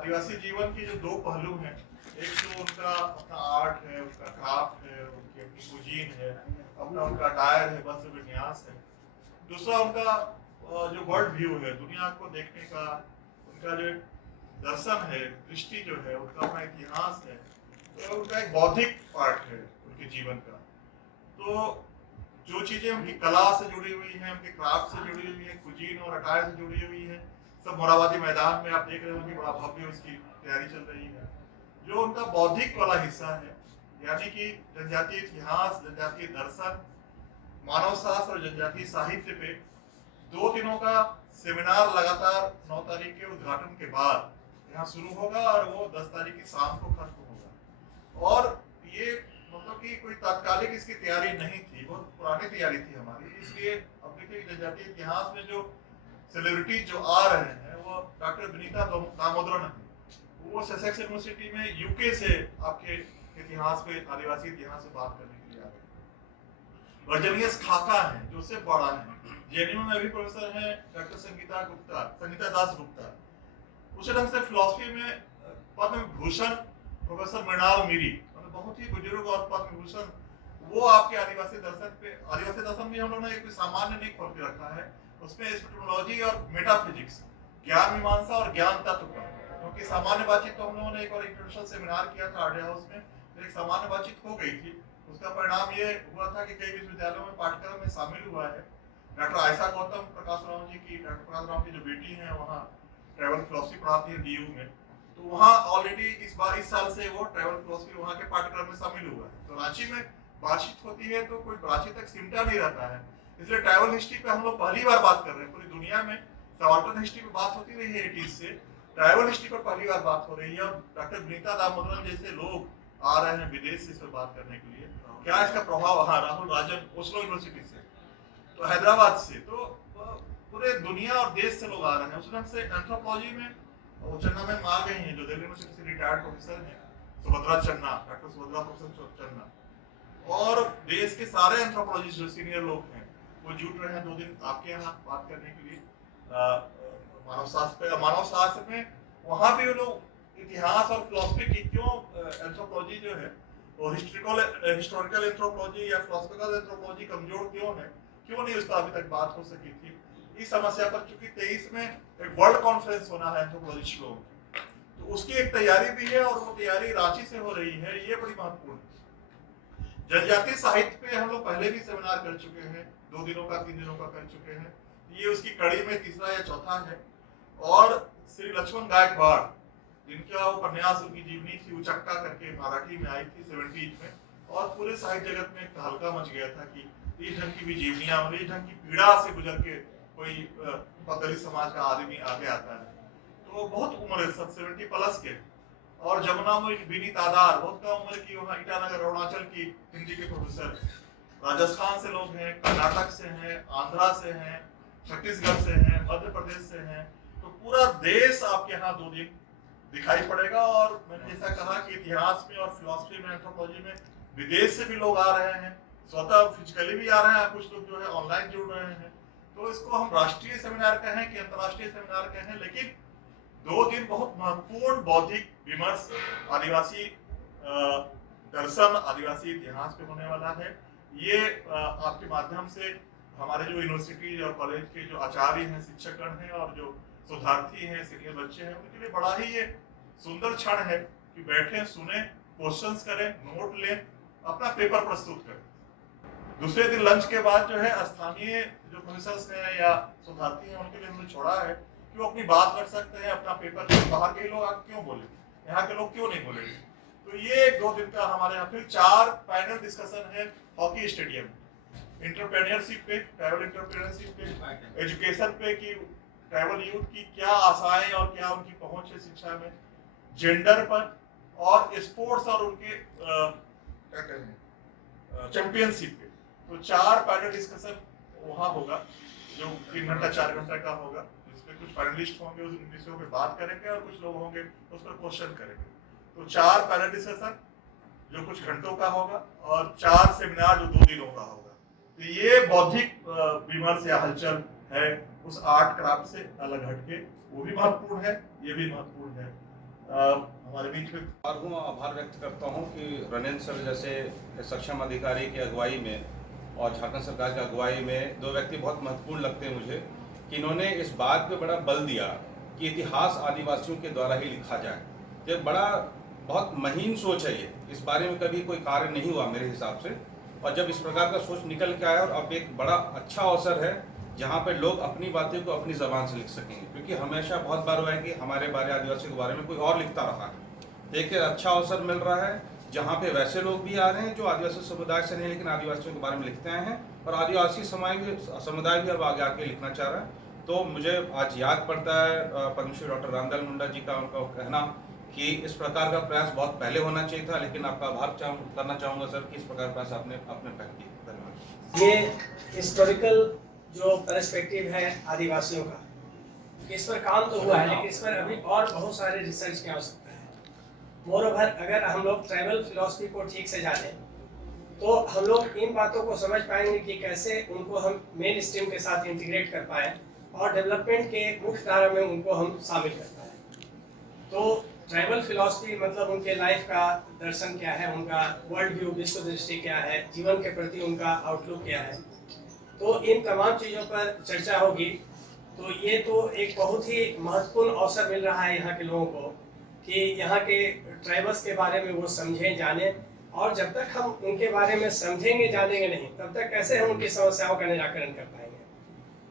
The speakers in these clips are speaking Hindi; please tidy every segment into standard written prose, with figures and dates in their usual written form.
आदिवासी जीवन के जो दो पहलू हैं, एक तो उनका अपना आर्ट है, उनका क्राफ्ट है, उनकी अपनी कुजीन है, अपना उनका डायर है, वस्त्र विन्यास है। दूसरा उनका जो वर्ल्ड व्यू है, दुनिया को देखने का उनका जो दर्शन है, दृष्टि जो है, उनका अपना इतिहास है, तो उनका एक बौद्धिक पार्ट है उनके जीवन का। तो जो चीजें उनकी कला से जुड़ी हुई हैं, उनके क्राफ्ट से जुड़ी हुई है, कुजीन और अटायर से जुड़ी हुई है, सब मोराबादी मैदान में आप देख रहे होंगे, बड़ा भव्य उसकी तैयारी चल रही है। जो उनका बौद्धिक वाला हिस्सा है, यानी कि जनजातीय इतिहास, जनजातीय दर्शन, मानव शास्त्र और जनजातीय साहित्य पे 2 दिनों का सेमिनार लगातार 9 तारीख के उद्घाटन के बाद यहाँ शुरू होगा और वो 10 तारीख की शाम को खत्म होगा। और ये मतलब कि कोई तात्कालिक इसकी तैयारी नहीं थी, बहुत पुरानी तैयारी थी हमारी। इसलिए अब देखिए जनजातीय इतिहास में जो सेलिब्रिटी जो आ रहे हैं वो डॉक्टर विनीता दामोदरन है। वो ससेक्स यूनिवर्सिटी में यूके से आपके इतिहास पे, आदिवासी इतिहास से बात करने के लिए आ रहे हैं। वर्जनियस खाका है जो उससे बड़ा है। जेएनयू में अभी प्रोफेसर हैं डॉक्टर संगीता दास गुप्ता। उसी ढंग से फिलॉसफी में पद्म भूषण प्रोफेसर मृणाल मीरी, मतलब बहुत ही बुजुर्ग और पद्म भूषण, वो आपके आदिवासी दर्शन भी हम लोगों ने एक सामान्य नहीं खोल के रखा है, उसमें एपिस्टेमोलॉजी और मेटाफिजिक्स, ज्ञान मीमांसा और ज्ञान तत्व पर, क्योंकि सामान्य बातचीत तो हम लोगों ने एक और इंट्रोडक्शन सेमिनार किया था आर्डे हाउस में, तो एक सामान्य बातचीत हो गई थी। उसका परिणाम ये हुआ था कि कई विश्वविद्यालयों में पाठ्यक्रम में शामिल हुआ है। डॉक्टर आयशा गौतम प्रकाश राव जी की, डॉक्टर प्रकाश राव की जो बेटी है वहाँ ट्रैवल फिलॉसफी पढ़ाती है डीयू में, तो वहाँ ऑलरेडी इस साल से वो ट्रैवल फिलॉसफी वहाँ के पाठ्यक्रम में शामिल हुआ है। तो रांची में बातचीत होती है तो कोई रांची तक सिमटा नहीं रहता है, इसलिए ट्रैवल हिस्ट्री पे हम लोग पहली बार बात कर रहे हैं। पूरी दुनिया में सबाल्टर्न हिस्ट्री पे बात होती रही है 80s से, ट्रैवल हिस्ट्री पर पहली बार बात हो रही है। और डॉक्टर विनीता दामोदरन जैसे लोग आ रहे हैं विदेश से इस पर बात करने के लिए। क्या इसका प्रभाव, हाँ, राहुल राजन ओस्लो यूनिवर्सिटी से, तो हैदराबाद से, तो पूरे दुनिया और देश से लोग आ रहे हैं। उस ढंग से एंथ्रोपोलॉजी में चन्ना मैम आ गई हैं, जो दिल्ली यूनिवर्सिटी से रिटायर्ड प्रोफेसर हैं, सुभद्रा चन्ना, डॉक्टर सुभद्रा प्रोफेसर चन्ना, और देश के सारे एंथ्रोपोलॉजिस्ट जो सीनियर लोग हैं वो जुट रहे हैं 2 दिन आपके यहाँ बात करने के लिए मानव शास्त्र में। वहाँ भी लोग इतिहास और फिलॉसफी की क्यों एंथ्रोपोलॉजी जो है वो हिस्टोरिकल एंथ्रोपोलॉजी या फिलोसफिकल एंथ्रोपोलॉजी कमजोर क्यों है, क्यों नहीं उस पर अभी तक बात हो सकी थी। इस समस्या पर चूंकि 23 में एक वर्ल्ड कॉन्फ्रेंस होना है एंथ्रोपोलॉजिस्ट लोग, तो उसकी एक तैयारी भी है और वो तैयारी रांची से हो रही है, ये बड़ी महत्वपूर्ण है। जनजातीय साहित्य पे हम लोग पहले भी सेमिनार कर चुके हैं, 2 दिनों का 3 दिनों का कर चुके हैं, ये उसकी कड़ी में तीसरा या चौथा है। और श्री लक्ष्मण गायकवाड़, जिनका उपन्यास, उनकी जीवनी थी उचक्का करके, मराठी में आई थी 70s में, और पूरे साहित्य जगत में एक तहलका मच गया था कि इस ढंग की भी जीवनियां, और इस ढंग की पीड़ा से गुजर के कोई पतली समाज का आदमी आगे आता है। तो बहुत उम्र है, 70 प्लस के, और जमुना में बीनी तादार, बहुत कम उम्र की, वहाँ ईटानगर अरुणाचल की हिंदी के प्रोफेसर, राजस्थान से लोग हैं, कर्नाटक से हैं, आंध्रा से हैं, छत्तीसगढ़ से हैं, मध्य प्रदेश से हैं। तो पूरा देश आपके यहाँ 2 दिन दिखाई पड़ेगा। और मैंने जैसा कहा कि इतिहास में और फिलॉसफी में, एंथ्रोपोलॉजी में विदेश से भी लोग आ रहे हैं, स्वतः फिजिकली भी आ रहे हैं, कुछ लोग जो है ऑनलाइन जुड़ रहे हैं। तो इसको हम राष्ट्रीय सेमिनार कहें कि अंतर्राष्ट्रीय सेमिनार कहें, लेकिन 2 दिन बहुत महत्वपूर्ण बौद्धिक विमर्श, आदिवासी दर्शन, आदिवासी इतिहास पे होने वाला है। ये आपके माध्यम से हमारे जो यूनिवर्सिटी और कॉलेज के जो आचार्य हैं, शिक्षकगण हैं, और जो शोधार्थी हैं, सीनियर बच्चे हैं, उनके लिए बड़ा ही ये सुंदर क्षण है कि बैठें, सुने, क्वेश्चंस करें, नोट लें, अपना पेपर प्रस्तुत करें। दूसरे दिन लंच के बाद जो है स्थानीय जो प्रोफेसर्स हैं या शोधार्थी हैं, उनके लिए हमने छोड़ा है कि वो अपनी बात रख सकते हैं, अपना पेपर। बाहर के लोग आके क्यों बोले, यहाँ के लोग क्यों नहीं बोलेंगे। तो ये 2 दिन का हमारे यहाँ। फिर 4 पैनल डिस्कशन है हॉकी स्टेडियम, इंटरप्रेन्योरशिप पे, ट्रैवल इंटरप्रेन्योरशिप पे, एजुकेशन पे कि ट्रैवल यूथ की क्या आशाएं और क्या उनकी पहुंच है शिक्षा में, जेंडर पर, और स्पोर्ट्स और उनके क्या कहें चैंपियनशिप पे। तो 4 पैनल डिस्कशन वहाँ होगा, जो 3 घंटा 4 घंटा का होगा, जिसमें कुछ पैनलिस्ट होंगे उस विषयों पे बात करेंगे और कुछ लोग होंगे उस पर क्वेश्चन करेंगे। तो 4 पैनल डिस्कशन जो कुछ घंटों का होगा, और 4 सेमिनार जो 2 दिनों का होगा। तो ये बौद्धिक विमर्श या हलचल है उस आर्ट क्राफ्ट से अलग हटके, वो भी महत्वपूर्ण है, ये भी महत्वपूर्ण है। हमारे बीच में। आभार व्यक्त करता हूं कि रणेंद्र सर जैसे सक्षम अधिकारी की अगुवाई में और झारखंड सरकार की अगुवाई में दो व्यक्ति बहुत महत्वपूर्ण लगते हैं मुझे, कि इन्होंने इस बात पे बड़ा बल दिया कि इतिहास आदिवासियों के द्वारा ही लिखा जाए। ये बड़ा बहुत महीन सोच है, ये इस बारे में कभी कोई कार्य नहीं हुआ मेरे हिसाब से, और जब इस प्रकार का सोच निकल के आया और अब एक बड़ा अच्छा अवसर है जहाँ पे लोग अपनी बातें को अपनी ज़बान से लिख सकेंगे, क्योंकि हमेशा बहुत बार हुआ है कि हमारे बारे आदिवासियों के बारे में कोई और लिखता रहा है। देखिए अच्छा अवसर मिल रहा है जहाँ पे वैसे लोग भी आ रहे हैं जो आदिवासी समुदाय से नहीं लेकिन आदिवासियों के बारे में लिखते आए हैं, और आदिवासी समुदाय भी अब आगे आके लिखना चाह रहा है। तो मुझे आज याद पड़ता है पद्मश्री डॉक्टर रामदयाल मुंडा जी का उनका कहना कि इस प्रकार का प्रयास बहुत पहले होना चाहिए था, लेकिन आपका आभार करना चाहूँगा सर कि इस प्रकार का प्रयास आपने पहल किया। धन्यवाद। ये हिस्टोरिकल जो पर्सपेक्टिव है आदिवासियों का, इस पर काम तो हुआ है, लेकिन इस पर अभी और बहुत सारे रिसर्च की आवश्यकता है। मोरोवर अगर हम लोग ट्राइबल फिलॉसफी को ठीक से जाने तो हम लोग इन बातों को समझ पाएंगे कि कैसे उनको हम मेन स्ट्रीम के साथ इंटीग्रेट कर पाए और डेवलपमेंट के मुख्य धारा में उनको हम शामिल कर पाए। तो ट्राइबल फिलॉसफी मतलब उनके लाइफ का दर्शन क्या है, उनका वर्ल्ड व्यू, विश्व दृष्टि क्या है, जीवन के प्रति उनका आउटलुक क्या है, तो इन तमाम चीज़ों पर चर्चा होगी। तो ये तो एक बहुत ही महत्वपूर्ण अवसर मिल रहा है यहाँ के लोगों को कि यहाँ के ट्राइबल्स के बारे में वो समझें, जानें, और जब तक हम उनके बारे में समझेंगे जानेंगे नहीं तब तक कैसे हम उनकी समस्याओं का निराकरण कर पाएंगे।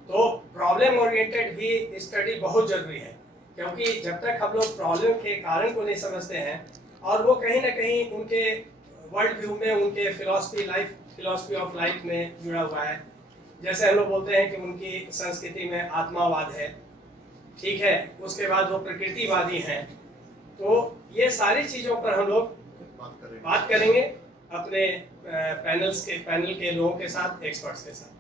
तो प्रॉब्लम ओरिएंटेड भी स्टडी बहुत जरूरी है, क्योंकि जब तक हम लोग प्रॉब्लम के कारण को नहीं समझते हैं और वो कहीं ना कहीं उनके वर्ल्ड व्यू में, उनके फिलॉसफी ऑफ लाइफ में जुड़ा हुआ है। जैसे हम लोग बोलते हैं कि उनकी संस्कृति में आत्मावाद है, ठीक है, उसके बाद वो प्रकृतिवादी हैं। तो ये सारी चीज़ों पर हम लोग बात करेंगे अपने पैनल के लोगों के साथ, एक्सपर्ट्स के साथ।